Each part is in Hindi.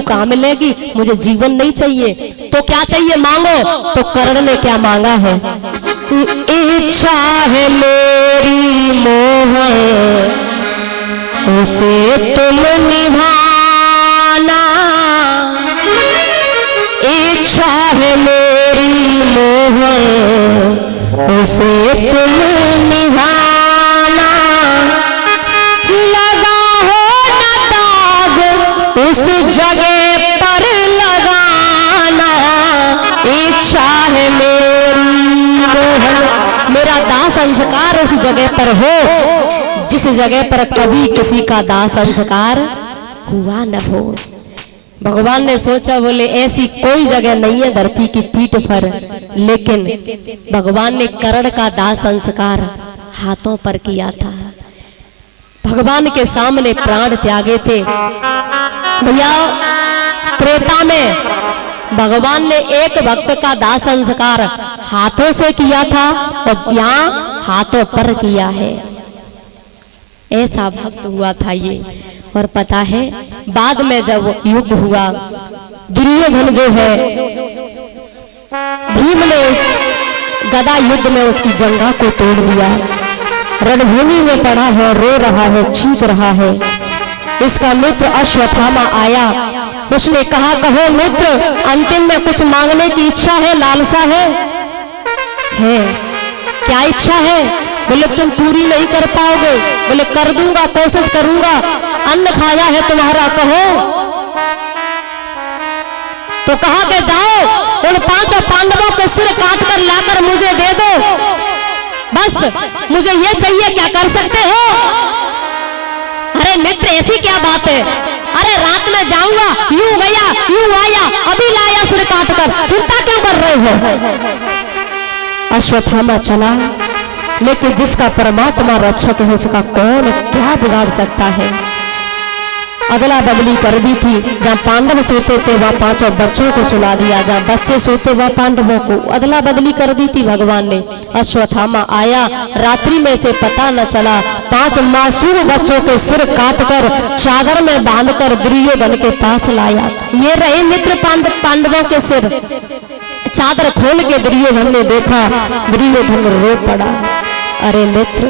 तू कहाँ मिलेगी, मुझे जीवन नहीं चाहिए। तो क्या चाहिए मांगो। तो कर्ण ने क्या मांगा है, इच्छा है मेरी मोहन उसे तुम निभाना, इच्छा है मेरी मोहन उसे तुम निभाना, लगा हो न दाग उस जगह पर लगाना, इच्छा है मेरी मोहन, मेरा दाह संस्कार उस जगह पर हो जिस जगह पर कभी किसी का दाह संस्कार हुआ न हो। भगवान ने सोचा, बोले ऐसी कोई जगह नहीं है धरती की पीठ पर, लेकिन भगवान ने कर्ण का दाह संस्कार हाथों पर किया था। भगवान के सामने प्राण त्यागे थे भैया। त्रेता में भगवान ने एक भक्त का दाह संस्कार हाथों से किया था और यहाँ हाथों पर किया है। ऐसा भक्त हुआ था ये। और पता है बाद में जब युद्ध हुआ, दुर्योधन जो है भीम ने गदा युद्ध में उसकी जंघा को तोड़ दिया, रणभूमि में पड़ा है, रो रहा है, चीख रहा है। इसका मित्र अश्वत्थामा आया, उसने कहा, कहो मित्र, अंतिम में कुछ मांगने की इच्छा है, लालसा है? क्या इच्छा है? बोले तुम पूरी नहीं कर पाओगे। बोले कर दूंगा, कोशिश करूंगा, अन्न खाया है तुम्हारा, कहो। तो कहा कि जाओ उन 5 पांडवों के सिर काट कर लाकर मुझे दे दो, बस मुझे ये चाहिए, क्या कर सकते हो? अरे मित्र ऐसी क्या बात है, अरे रात में जाऊंगा, यूं गया यूं आया, अभी लाया सिर काट कर, चिंता क्यों कर रहे हो? अश्वत्थामा चला, लेकिन जिसका परमात्मा रक्षक है उसका कौन क्या बिगाड़ सकता है। अदला बदली कर दी थी, जहाँ पांडव सोते थे वहाँ 5 बच्चों को सुला दिया, जहाँ बच्चे सोते वहाँ पांडवों को अदला बदली कर दी थी भगवान ने। अश्वत्थामा आया, रात्रि में से पता न चला, 5 मासूम बच्चों के सिर काट कर चादर में बांधकर दुर्योधन के पास लाया। ये रहे मित्र पांडवों के सिर। चादर खोल के दुर्योधन ने देखा, दुर्योधन रो पड़ा। अरे मित्र,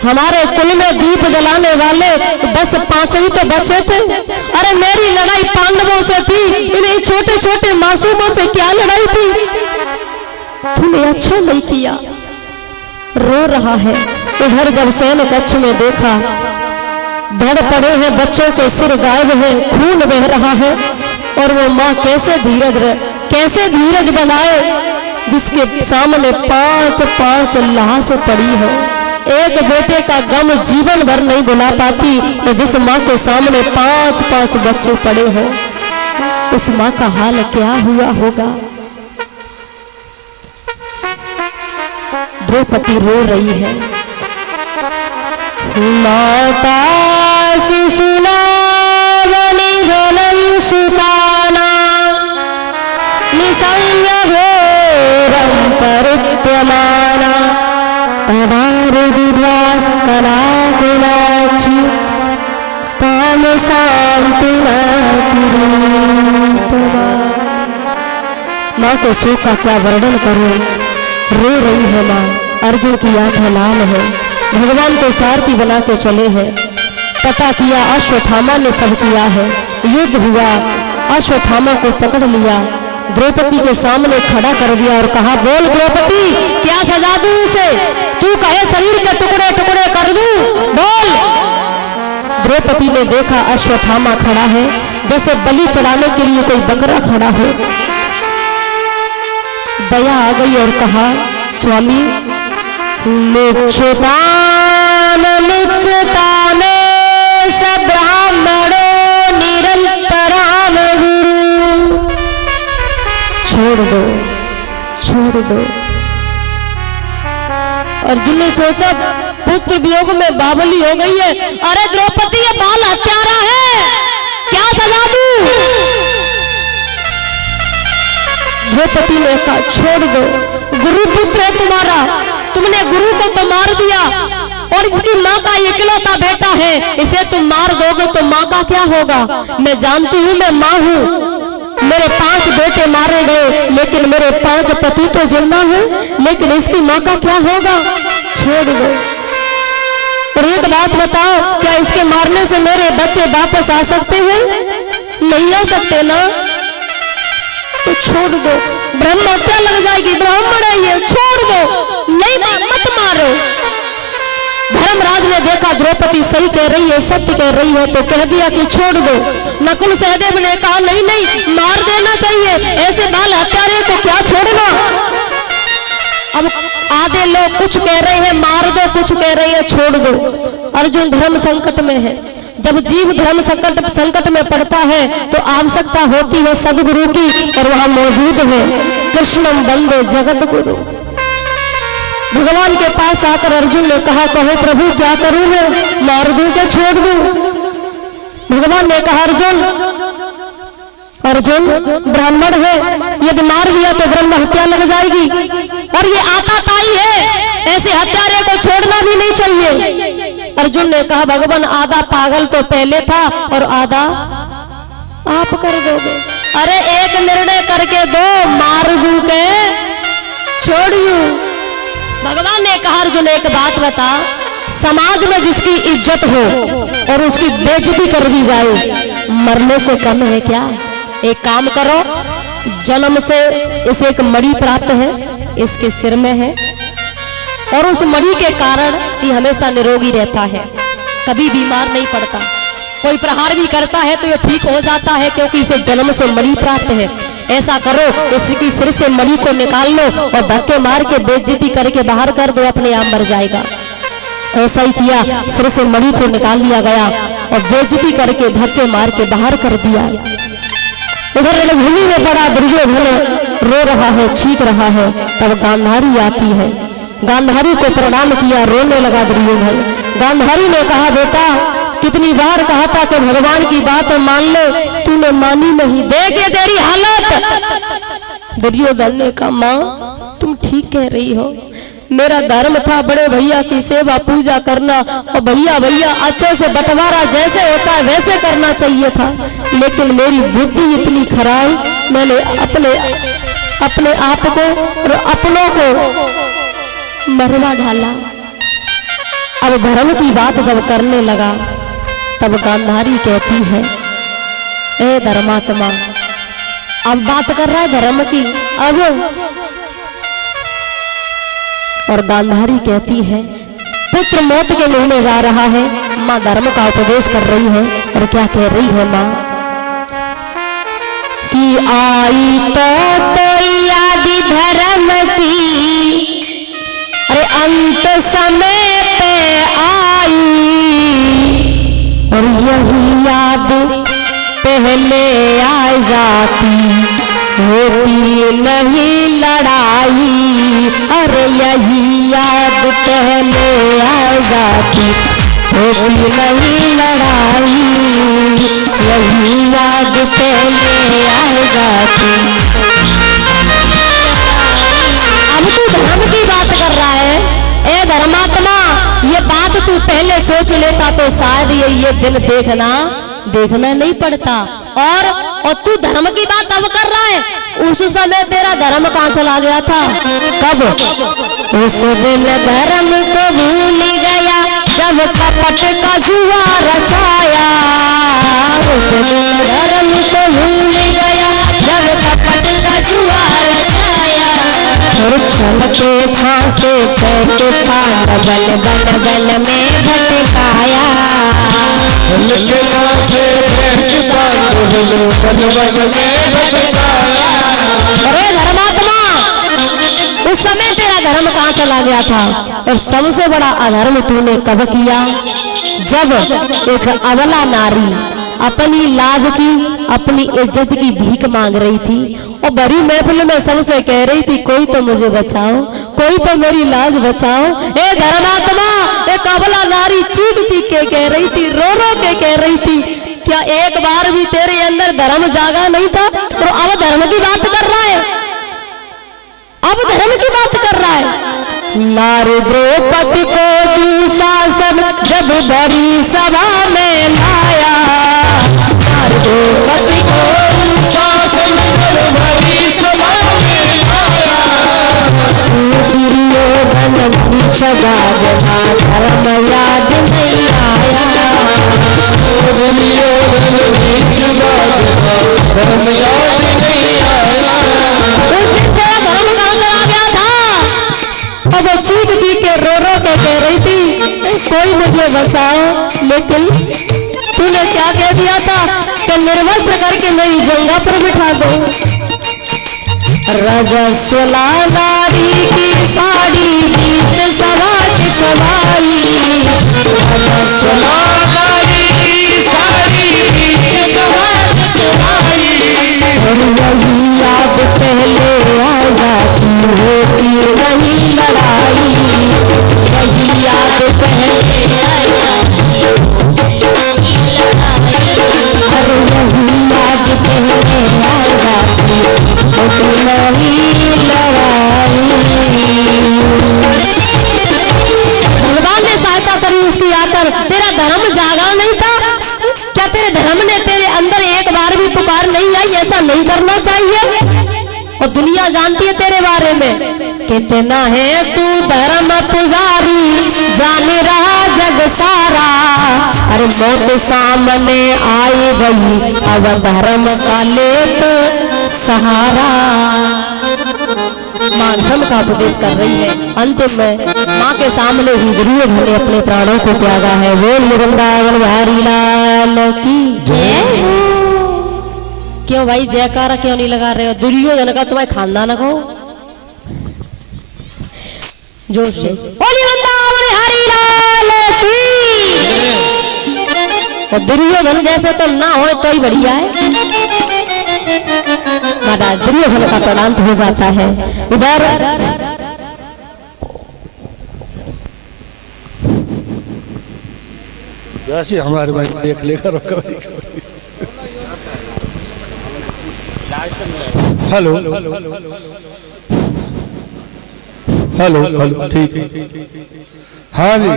हमारे कुल में दीप जलाने वाले बस 5 ही तो बचे थे। अरे मेरी लड़ाई पांडवों से थी, इन्हें छोटे छोटे मासूमों से क्या लड़ाई थी? तूने अच्छा नहीं किया। रो रहा है। उधर जब सैन्य कक्ष में देखा, धड़ पड़े हैं बच्चों के सिर, गायब है, खून बह रहा है, और वो माँ कैसे धीरज बनाए जिसके सामने 5 लाश पड़ी है। एक बेटे का गम जीवन भर नहीं भुला पाती, तो जिस माँ के सामने 5 बच्चे पड़े हैं, उस माँ का हाल क्या हुआ होगा। द्रौपदी रो रही है। माता शिशुना बलिधनं सुताना निसंग घोरं परित्यमाना तदारुद्रास कलाकुलाक्षी ताम सांत्वना किरीटवा। माँ के शोक का क्या वर्णन करूं, रो रही है माँ। अर्जुन की आंखें लाल है, भगवान को सारथी बना के चले हैं। पता किया अश्वत्थामा ने सब किया है। युद्ध हुआ, अश्वत्थामा को पकड़ लिया, द्रौपदी के सामने खड़ा कर दिया और कहा, बोल द्रौपदी, क्या सजा दूं इसे? तू कहे शरीर के टुकड़े टुकड़े कर दूं, बोल। द्रौपदी ने देखा अश्वत्थामा खड़ा है, जैसे बलि चढ़ाने के लिए कोई बकरा खड़ा हो। दया आ गई और कहा, स्वामी छोड़ दो। अर्जुन ने सोचा पुत्र वियोग में बावली हो गई है। अरे द्रौपदी ये बाल हत्यारा है, क्या सजा दूं? द्रौपदी ने कहा छोड़ दो, गुरु पुत्र है तुम्हारा, तुमने गुरु को तो मार दिया, और इसकी माँ का इकलौता बेटा है, इसे तुम मार दोगे तो माँ का क्या होगा? मैं जानती हूँ मैं माँ हूँ, मेरे 5 बेटे मारे गए लेकिन मेरे 5 पति तो जिंदा है, लेकिन इसकी माँ का क्या होगा? छोड़ दो। और एक बात बताओ, क्या इसके मारने से मेरे बच्चे वापस आ सकते हैं? नहीं आ सकते ना, तो छोड़ दो। ब्रह्म हत्या लग जाएगी, ब्राह्मण है ये, छोड़ दो, नहीं मत मारो। धर्मराज ने देखा द्रौपदी सही कह रही है, सत्य कह रही है, तो कह दिया कि छोड़ दो। नकुल सहदेव ने कहा नहीं नहीं, मार देना चाहिए, ऐसे बाल हत्यारे को क्या छोड़ना। अब आधे लोग कुछ कह रहे हैं मार दो, कुछ कह रहे हैं छोड़ दो। अर्जुन धर्म संकट में है। जब जीव धर्म संकट में पड़ता है तो आवश्यकता होती है सदगुरु की, और वहां मौजूद है कृष्णम वंदे जगत गुरु। भगवान के पास आकर अर्जुन ने कहा, कहो प्रभु क्या करूं मैं, मार दूं क्या छोड़ दूं? भगवान ने कहा अर्जुन ब्राह्मण है, यदि मार दिया तो ब्रह्म हत्या लग जाएगी, और ये आताताई है, ऐसे हत्यारे को छोड़ना भी नहीं चाहिए। अर्जुन ने कहा भगवान आधा पागल तो पहले था और आधा आप कर दोगे। अरे एक निर्णय करके दो, मार दूं के छोड़ दूं? भगवान ने कहा अर्जुन एक बात बता, समाज में जिसकी इज्जत हो और उसकी बेइज्जती कर दी जाए, मरने से कम है क्या? एक काम करो, जन्म से इसे एक मणि प्राप्त है, इसके सिर में है, और उस मणि के कारण ये हमेशा निरोगी रहता है, कभी बीमार नहीं पड़ता। कोई प्रहार भी करता है तो ये ठीक हो जाता है, क्योंकि इसे जन्म से मणि प्राप्त है। ऐसा करो, इसकी सिर से मणि को निकाल लो और धक्के मार के बेइज्जती करके बाहर कर दो, अपने आप मर जाएगा। ऐसा ही किया, सिर से मणि को निकाल लिया गया और बेइज्जती करके धक्के मार के बाहर कर दिया। उधर रणभूमि में बड़ा दुर्योधन रो रहा है, चीख रहा है। तब गांधारी आती है, गांधारी को प्रणाम किया, रोने लगा दुर्योधन। गांधारी ने कहा बेटा कितनी बार कहा था कि भगवान की बात मान लो, तूने मानी नहीं, देखे तेरी हालत। दुर्योधन ने कहा माँ तुम ठीक कह रही हो, मेरा धर्म था बड़े भैया की सेवा पूजा करना, और भैया भैया अच्छे से बंटवारा जैसे होता है वैसे करना चाहिए था, लेकिन मेरी बुद्धि इतनी खराब, मैंने अपने आप को और अपनों को मरवा डाला। अब धर्म की बात जब करने लगा तब गांधारी कहती है ए धर्मात्मा, अब बात कर रहा है धर्म की। अब और गांधारी कहती है पुत्र मौत के मुंह में जा रहा है, माँ धर्म का उपदेश कर रही है, और क्या कह रही है माँ कि आई तो यादी धर्म की, अरे अंत समय पे आई, और यही याद पहले आ जाती, होती नहीं लड़ाई, अरे यही याद पहले आ जाती, होती नहीं लड़ाई, यही याद पहले आ जाती। अब तू धर्म की बात कर रहा है, ए धर्मात्मा, ये बात तू पहले सोच लेता तो शायद ये दिन देखना नहीं पड़ता। और तू धर्म की बात अब कर रहा है, उस समय तेरा धर्म कहाँ चला गया था? कब? उस दिन धर्म को भूल गया जब कपट का जुआ रचाया, उस दिन धर्म को भूल गया जब कपट का जुआ रचाया, और चलते फांसे पैके पार बन बन में भटकाया, अरे धर्मात्मा उस समय तेरा धर्म कहाँ चला गया था? और सबसे बड़ा अधर्म तूने कब किया? जब एक अबला नारी अपनी लाज की अपनी इज्जत की भीख मांग रही थी और बड़ी महफिल में सबसे कह रही थी कोई तो मुझे बचाओ, कोई तो मेरी लाज बचाओ। ए धर्मात्मा, एक अबला नारी चीख चीख के कह रही थी, रो रो के कह रही थी, क्या एक बार भी तेरे अंदर धर्म जागा नहीं था? और अब धर्म की बात कर रहा है, अब धर्म की बात कर रहा है। नारी द्रौपदी को दुशासन जब बड़ी सभा में लाया, नारी द्रौपदी को दुशासन जब बड़ी सभा में लाया, दुर्योधन सदा जना धर्म याद नहीं आया, दुर्योधन सदा जना धर्म याद नहीं आया। उस दिन तेरा धर्म कहाँ चला गया था? अब वो चीख चीख के रो रो के कह रही थी कोई मुझे बचाओ, लेकिन तूने क्या कह दिया था कि निर्वस्त्र करके मेरी जंगा पर बिठा दो। रजस्वला नारी की साड़ी बीच समाज छवाई, रजस्वला नारी की साड़ी बीच समाज छवाई, और वही याद पहले आ जाती होती नहीं लड़ाई, वही याद पहले आ जाती होती लड़ाई, और वही याद पहले आ जाती होती नहीं लड़ाई। भगवान ने सहायता करी उसकी आकर। तेरा धर्म जागा नहीं था क्या? तेरे धर्म ने तेरे अंदर एक बार भी पुकार नहीं आई? ऐसा नहीं करना चाहिए। और दुनिया जानती है तेरे बारे में कितना है तू धर्म पुजारी, जान रहा जग सारा। अरे मौत सामने आई गई, अब धर्म का लेत सहारा। माँ धर्म का उपदेश कर रही है। अंतिम में माँ के सामने ही दुर्योधन ने अपने प्राणों को त्यागा है। बोल वृंदावन बिहारी लाल की जय। क्यों भाई जयकारा क्यों नहीं लगा रहे हो? दुर्योधन का तुम्हारे खानदान को जोर से बोलिए वृंदावन बिहारी लाल की। और दुर्योधन जैसे तो ना हो तो ही बढ़िया है। महाराज दुर्योधन का प्राणांत हो जाता है। इधर वैसे हमारे भाई देख लेकर हेलो हेलो हेलो ठीक है। हाँ जी,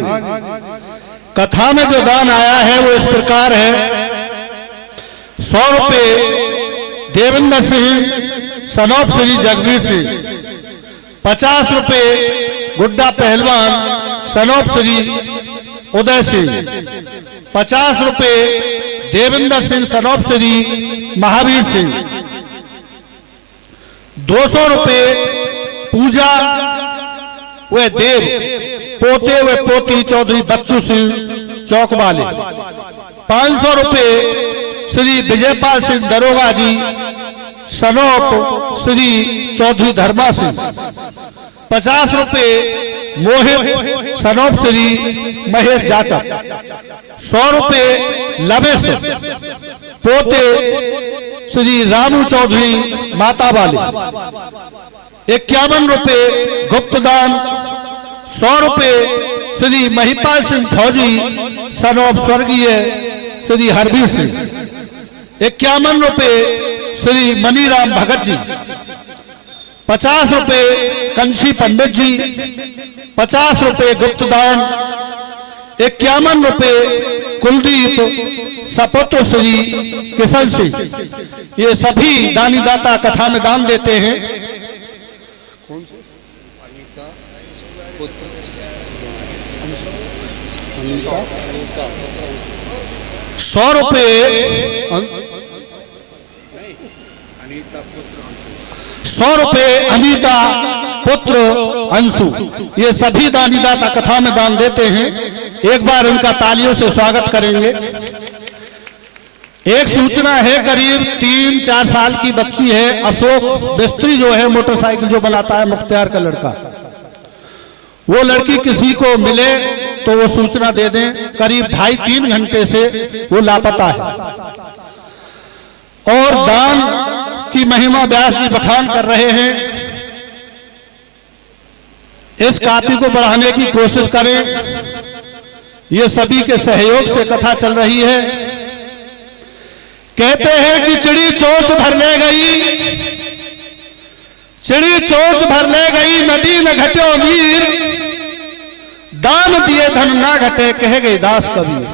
कथा में जो दान आया है वो इस प्रकार है। 100 रुपये देवेंद्र सिंह सनौप श्री जगवीर सिंह, 50 रुपये गुड्डा पहलवान सनौप श्री उदय सिंह, 50 रुपये देवेंद्र सिंह सनौप श्री महावीर सिंह, 200 रुपये पूजा वे देव पोते वे पोती चौधरी बच्चू सिंह चौक वाले, 500 रुपये श्री विजयपाल सिंह दरोगा जी सनौप श्री चौधरी धर्मा सिंह, 50 रुपये मोहित सनौप श्री महेश जाटव, 100 रुपये लवेश पोते श्री रामू चौधरी माता वाले, 51 रुपये गुप्तदान, 100 रुपये श्री महिपाल सिंह फौजी सनौप स्वर्गीय श्री हरबीर सिंह, 51 रुपये श्री मनीराम भगत जी, 50 रुपये कंशी पंडित जी, 50 रुपये गुप्तदान, 51 रुपये कुलदीप सपुत्र श्री किशन सिंह। ये सभी दानी दाता कथा में दान देते हैं। 100 रुपये 100 रुपये अनीता पुत्र अंशु। ये सभी दानी दाता कथा में दान देते हैं। एक बार उनका तालियों से स्वागत करेंगे। एक सूचना है, करीब 3-4 साल की बच्ची है अशोक मिस्त्री, जो है मोटरसाइकिल जो बनाता है मुख्तियार का लड़का, वो लड़की किसी को मिले तो वो सूचना दे दें। करीब 2.5-3 घंटे से वो लापता है। और दान की महिमा व्यास जी बखान कर रहे हैं। इस कापी को बढ़ाने की कोशिश करें। ये सभी के सहयोग से कथा चल रही है। कहते हैं कि चिड़ी चोंच भर ले गई, चिड़ी चोंच भर ले गई नदी न घट्यो वीर, दान दिए धन ना घटे कहे गए दास कबीर।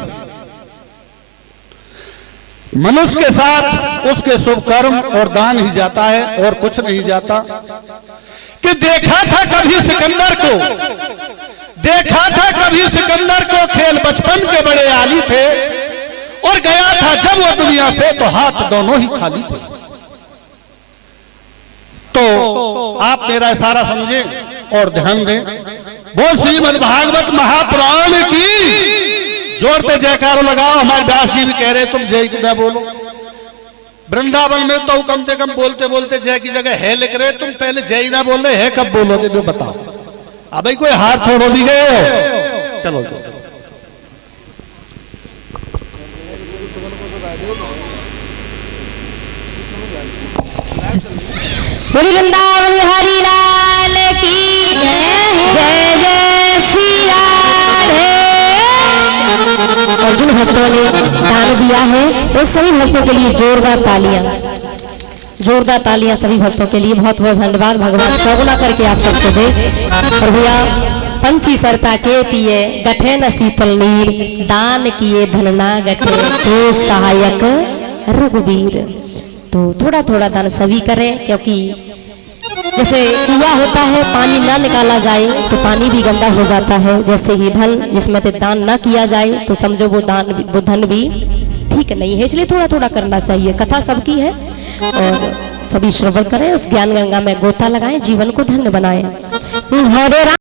मनुष्य के साथ उसके शुभ कर्म और दान ही जाता है और कुछ नहीं जाता। कि देखा था कभी सिकंदर को, देखा था कभी सिकंदर को, खेल बचपन के बड़े आली थे, और गया था जब वो दुनिया से तो हाथ दोनों ही खाली थे। तो आप मेरा इशारा समझे और ध्यान दें। वो श्रीमद् भागवत महापुराण की जोर पे जयकारो लगाओ। हमारे व्यास जी भी कह रहे तुम जय की ना बोलो। वृंदावन में तो कम से कम बोलते बोलते जय की जगह है लिख रहे, तुम पहले जय ही ना बोल रहे, है कब बोलोगे वो बताओ। अब भाई कोई हाथ थोड़ो भी गए हो, चलो बोली वृंदावन हरि लाल की जय, जय जय श्री राधे। और जिन भक्तों ने दान दिया है वो सभी भक्तों के लिए जोरदार तालियां, जोरदार तालियां सभी भक्तों के लिए। बहुत बहुत धन्यवाद। भगवान करुणा करके आप सबको दे। और भैया पंची सरता के पिए गठे न शीतल नीर, दान किए धन ना गठे तो सहायक रघुवीर। तो थोड़ा थोड़ा दान सभी करें, क्योंकि जैसे कुआं होता है पानी ना निकाला जाए तो पानी भी गंदा हो जाता है, जैसे ही धन जिसमें से दान ना किया जाए तो समझो वो धन भी ठीक नहीं है। इसलिए थोड़ा थोड़ा करना चाहिए। कथा सबकी है और सभी श्रवण करें, उस ज्ञान गंगा में गोता लगाएं, जीवन को धन्य बनाएं। हरे राम